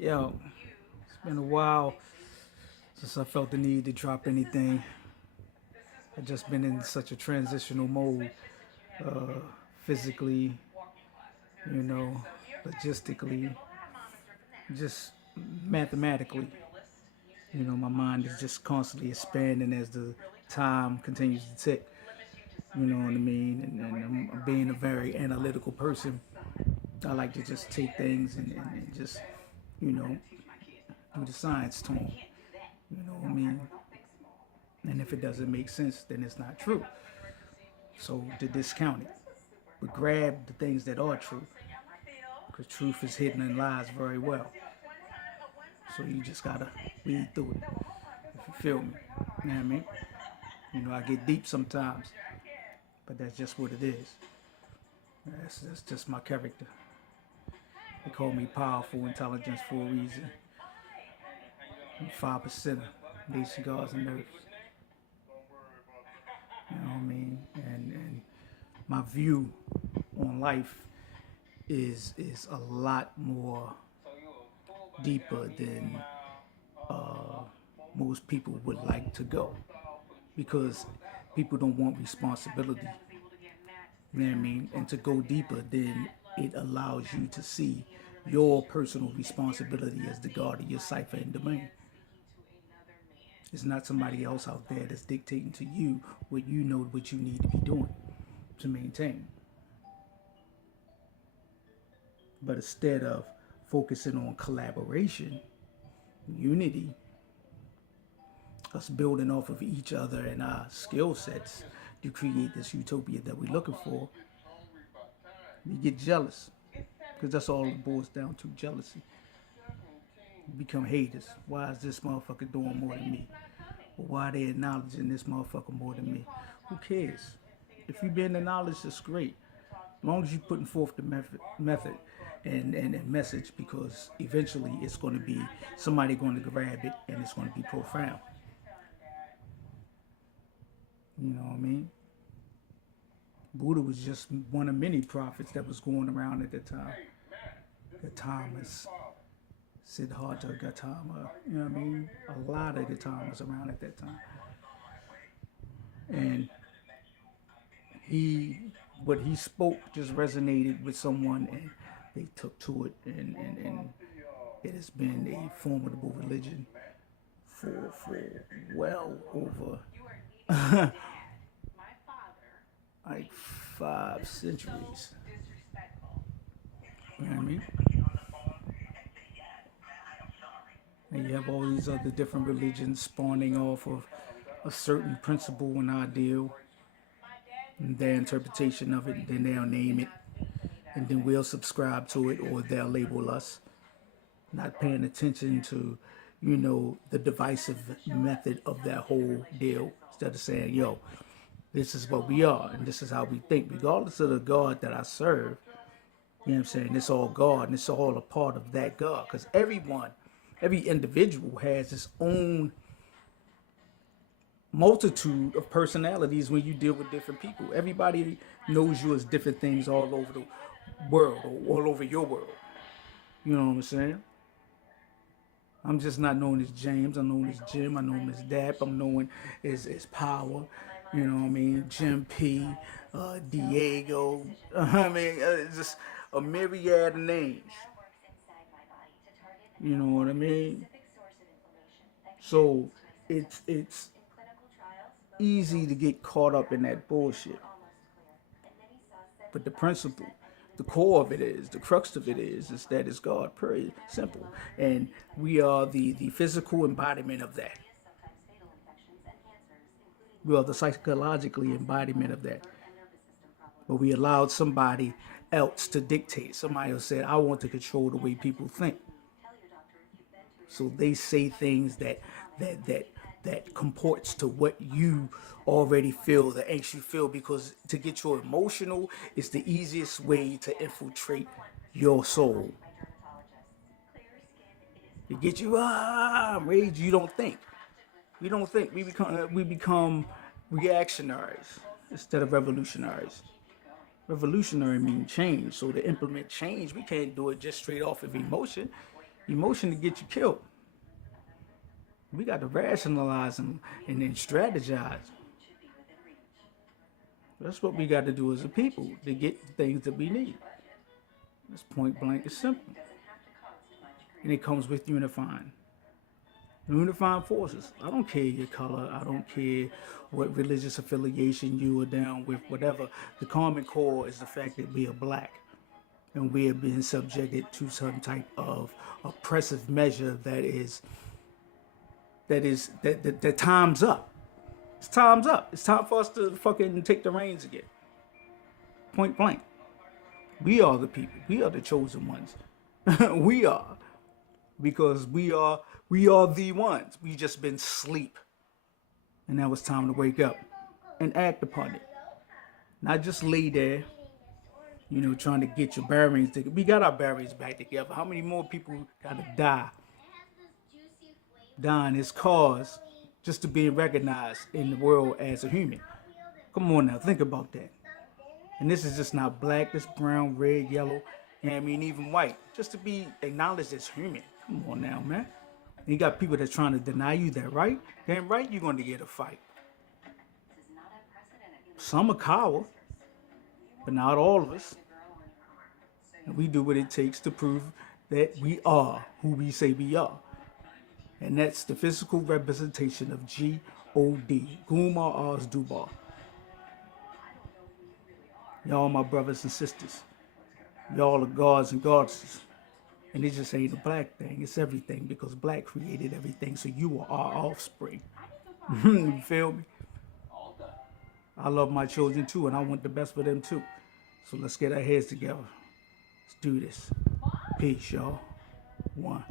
Yo, it's been a while since I felt the need to drop anything. I've just been in such a transitional mode, uh, physically, you know, logistically, just mathematically. My mind is just constantly expanding as the time continues to tick. You know what I mean? And I'm being a very analytical person. I like to just take things and just, you know, do the science to them. You know what I mean? And if it doesn't make sense, then it's not true. So to discount it, but grab the things that are true, because truth is hidden in lies very well. So you just gotta read through it. If you feel me, you know what I mean? I get deep sometimes, but that's just what it is. That's just my character. They call me powerful intelligence for a reason. I'm 5%er, nation guards and nerves. You know what I mean? And my view on life is a lot more deeper than most people would like to go, because people don't want responsibility. You know what I mean? And to go deeper, then it allows you to see your personal responsibility as the guard of your cipher and domain. It's not somebody else out there that's dictating to you what you need to be doing to maintain. But instead of focusing on collaboration, unity, us building off of each other and our skill sets to create this utopia that we're looking for, we get jealous. Because that's all it boils down to, jealousy. We become haters. Why is this motherfucker doing more than me? Or why are they acknowledging this motherfucker more than me? Who cares? If you've been acknowledged, it's great. As long as you're putting forth the method and message, because eventually it's going to be somebody going to grab it and it's going to be profound. You know what I mean? Buddha was just one of many prophets that was going around at the time. Gautamans, Siddhartha Gautama, you know what I mean? A lot of Gautamas around at that time. And he, what he spoke just resonated with someone, and they took to it, and it has been a formidable religion for well over like 5 centuries. You know what I mean? And you have all these other different religions spawning off of a certain principle and ideal, and their interpretation of it, and then they'll name it, and then we'll subscribe to it, or they'll label us, not paying attention to, the divisive method of that whole deal. Instead of saying, yo, this is what we are, and this is how we think, regardless of the God that I serve. You know what I'm saying? It's all God, and it's all a part of that God. Because every individual has its own multitude of personalities when you deal with different people. Everybody knows you as different things all over the world, or all over your world. You know what I'm saying? I'm just not known as James. I'm known as Jim. I'm known as Dap. I'm known as Power. You know what I mean? Jim P, Diego. I mean, it's just a myriad of names. You know what I mean? So it's easy to get caught up in that bullshit. But the principle, the core of it is, the crux of it is that it's God, period. Simple. And we are the physical embodiment of that. We are the psychological embodiment of that. But we allowed somebody else to dictate. Somebody else said, I want to control the way people think. So they say things that comports to what you already feel, the angst you feel, because to get your emotional is the easiest way to infiltrate your soul. To get you rage, you don't think. We don't think. We become reactionaries instead of revolutionaries. Revolutionary means change. So to implement change, we can't do it just straight off of emotion. emotion to get you killed. We got to rationalize and then strategize. That's what we got to do as a people to get the things that we need. It's point blank, it's simple. And it comes with unifying. Unifying forces. I don't care your color. I don't care what religious affiliation you are down with, whatever. The common core is the fact that we are black. And we are being subjected to some type of oppressive measure that time's up. It's time's up. It's time for us to fucking take the reins again. Point blank. We are the people. We are the chosen ones. We are. Because we are the ones. We just been asleep. And now it's time to wake up and act upon it. Not just lay there, trying to get your bearings together. We got our bearings back together. How many more people gotta die? Dying is cause just to be recognized in the world as a human. Come on now, think about that. And this is just not black, it's brown, red, yellow, even white. Just to be acknowledged as human. Come on now, man. And you got people that's trying to deny you that right. Damn right you're going to get a fight. Some are cowards, but not all of us. And we do what it takes to prove that we are who we say we are. And that's the physical representation of G-O-D, Gumar Oz Dubar. Y'all my brothers and sisters. Y'all are gods and goddesses. And it just ain't a black thing, it's everything, because black created everything, so you are our offspring. You feel me? I love my children too, and I want the best for them too. So let's get our heads together. Let's do this. Peace, y'all. One.